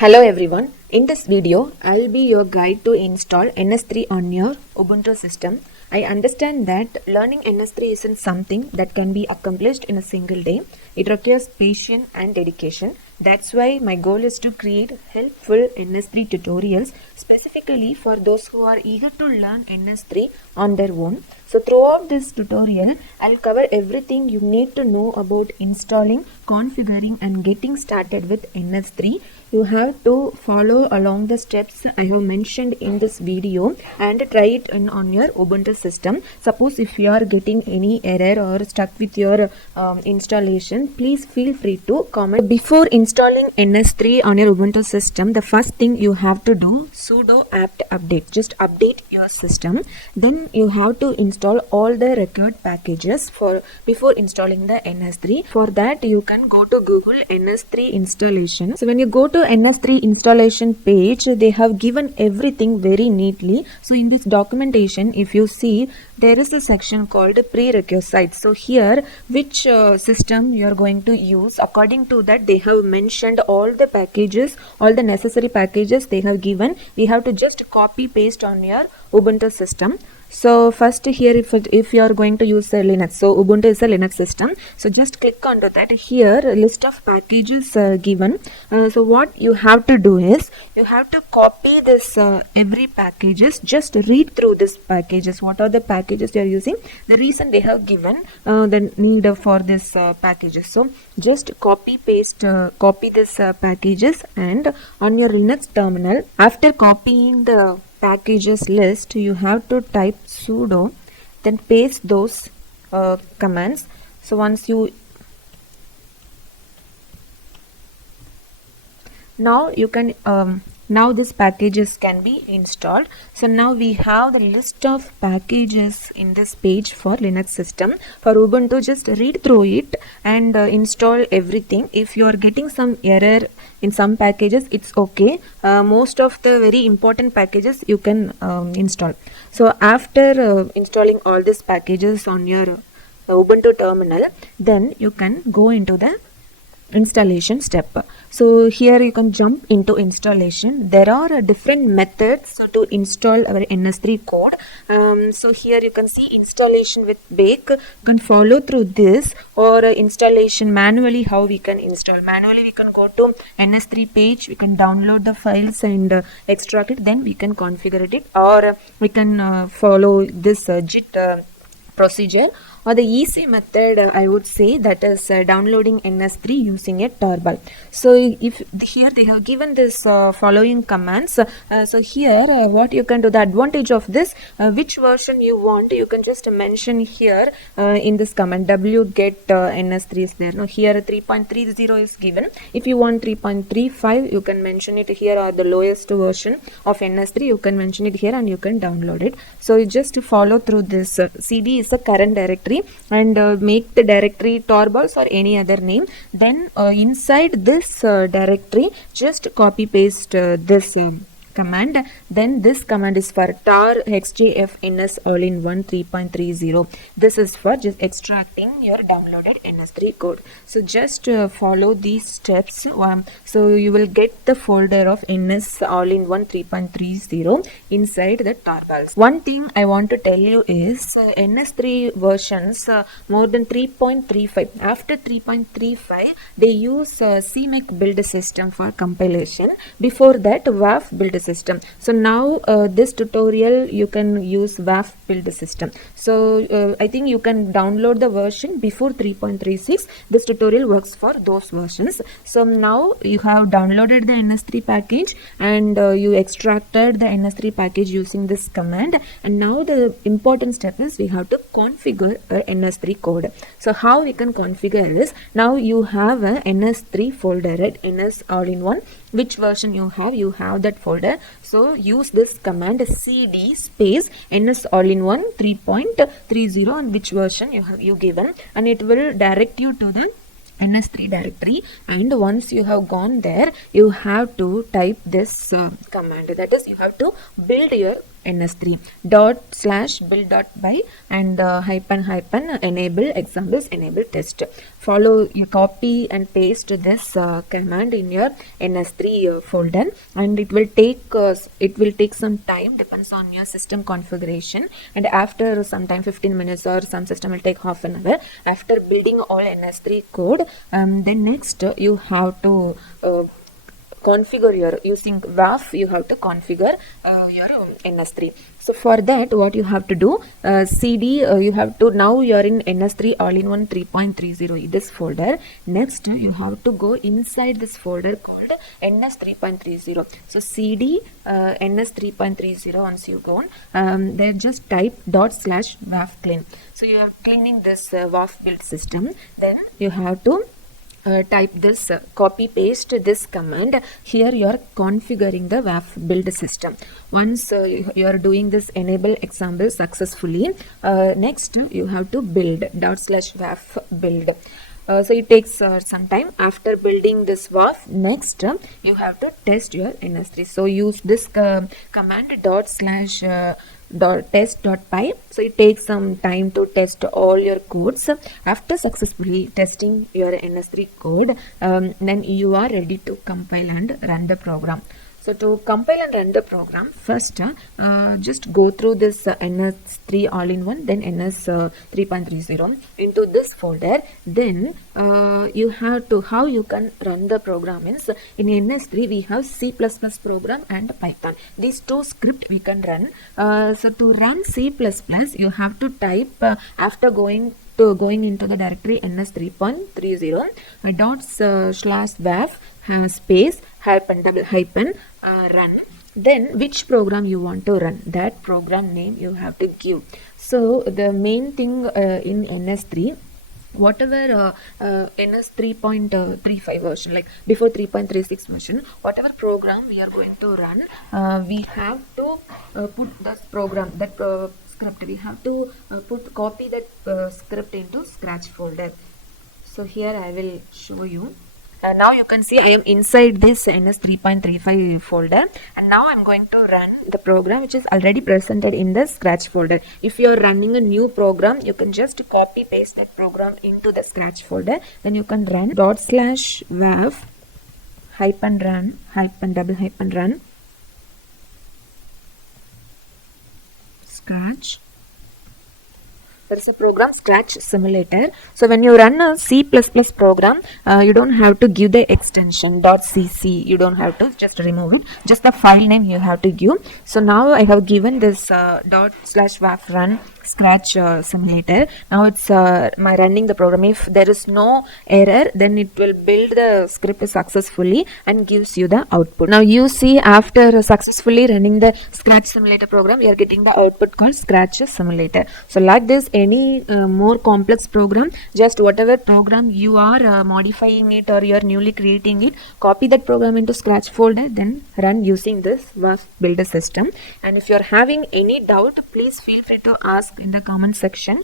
Hello everyone, in this video I'll be your guide to install NS-3 on your Ubuntu system. I understand that learning NS-3 isn't something that can be accomplished in a single day. It requires patience and dedication. That's why my goal is to create helpful NS-3 tutorials specifically for those who are eager to learn NS-3 on their own. So throughout this tutorial, I'll cover everything you need to know about installing, configuring and getting started with NS-3. You have to follow along the steps I have mentioned in this video and try it on your Ubuntu system. Suppose if you are getting any error or stuck with your installation, please feel free to comment. Before installing NS-3 on your Ubuntu system, the first thing you have to do, sudo apt update. Just update your system. Then you have to install all the required packages before installing the NS-3. For that, you can go to Google NS-3 installation. So when you go to NS-3 installation page, they have given everything very neatly. So in this documentation, if you see, there is a section called prerequisites. So here, which system you are going to use, according to that they have mentioned all the packages, all the necessary packages they have given. We have to just copy paste on your Ubuntu system. So first here, if you are going to use Linux, so Ubuntu is a Linux system, so just click onto that. Here a list of packages given. So what you have to do is you have to copy this every packages. Just read through this packages. What are the packages you are using? The reason they have given the need for this packages. So just copy this packages and on your Linux terminal. After copying the packages list, you have to type sudo, then paste those commands. So once you now you can now these packages can be installed. So now we have the list of packages in this page for Linux system. For Ubuntu, just read through it and install everything. If you are getting some error in some packages, it's okay. Most of the very important packages you can install. So after installing all these packages on your Ubuntu terminal, then you can go into the installation step. So here you can jump into installation. There are different methods to install our NS-3 code. So here you can see installation with bake. You can follow through this, or installation manually. How we can install manually? We can go to NS-3 page. We can download the files and extract it. Then we can configure it, or we can follow this JIT procedure. Or the easy method, I would say, that is downloading NS-3 using a tarball. So if here they have given this following commands. So here what you can do, the advantage of this, which version you want, you can just mention here in this command. wget NS-3 is there. Now here 3.30 is given. If you want 3.35, you can mention it here, or the lowest version of NS-3, you can mention it here and you can download it. So you just follow through this. CD is the current directory, and make the directory tarballs or any other name. Then inside this directory, just copy paste this command. Then this command is for tar xjf ns all-in-one 3.30. This is for just extracting your downloaded NS-3 code. So just follow these steps. So you will get the folder of ns all-in-one 3.30 inside the tarballs. One thing I want to tell you is NS-3 versions more than 3.35. After 3.35, they use cmake build system for compilation. Before that, WAF build system. So now this tutorial you can use WAF build system. So I think you can download the version before 3.36. This tutorial works for those versions. So now you have downloaded the NS-3 package and you extracted the NS-3 package using this command. And now the important step is we have to configure a NS-3 code. So how we can configure is, now you have a NS-3 folder, right? NS all-in-one. Which version you have that folder. So use this command cd space ns all-in-one 3.30 and which version you given, and it will direct you to the NS-3 directory. And once you have gone there, you have to type this command. That is, you have to build your NS3 ./build.py and hyphen enable examples enable test. Follow, you copy and paste this command in your NS3 folder, and it will take some time, depends on your system configuration, and after some time 15 minutes or some system will take half an hour after building all NS3 code. Then next you have to configure your using WAF. You have to configure your NS3. So for that, what you have to do, cd you have to, now you are in NS3 all-in-one 3.30 this folder. Next you have to go inside this folder called NS3.30. so cd NS3.30. once you go there, just type ./waf clean. So you are cleaning this WAF build system. Then you have to type this, copy paste this command. Here you are configuring the WAF build system. Once you are doing this enable example successfully, next you have to build ./waf build. So it takes some time after building this WAF. Next you have to test your NS3. So use this command ./test.py. so it takes some time to test all your codes. After successfully testing your NS3 code, then you are ready to compile and run the program. So to compile and run the program, first just go through this NS3 all-in-one, then NS3.30 into this folder. Then you have to, how you can run the program is, in NS3 we have C++ program and Python. These two script we can run. So to run C++, you have to type after going into the directory NS3.30 /waf space hyphen run. Then which program you want to run, that program name you have to give. So the main thing in NS3, whatever NS3.35 version, like before 3.36 version, whatever program we are going to run, we have to put that program, that script, we have to copy that script into scratch folder. So here I will show you. Now you can see I am inside this NS3.35 folder, and now I'm going to run the program which is already presented in the scratch folder. If you are running a new program, you can just copy paste that program into the scratch folder. Then you can run ./waf -run scratch. There is a program Scratch Simulator. So when you run a C++ program, you don't have to give the extension .cc. You don't have to, just remove it. Just the file name you have to give. So now I have given this ./waf run Scratch Simulator. Now it's my running the program. If there is no error, then it will build the script successfully and gives you the output. Now you see, after successfully running the Scratch Simulator program, you are getting the output called Scratch Simulator. So like this, any more complex program, just whatever program you are modifying it or you are newly creating it, copy that program into Scratch folder, then run using this WAF builder system. And if you are having any doubt, please feel free to ask in the comment section.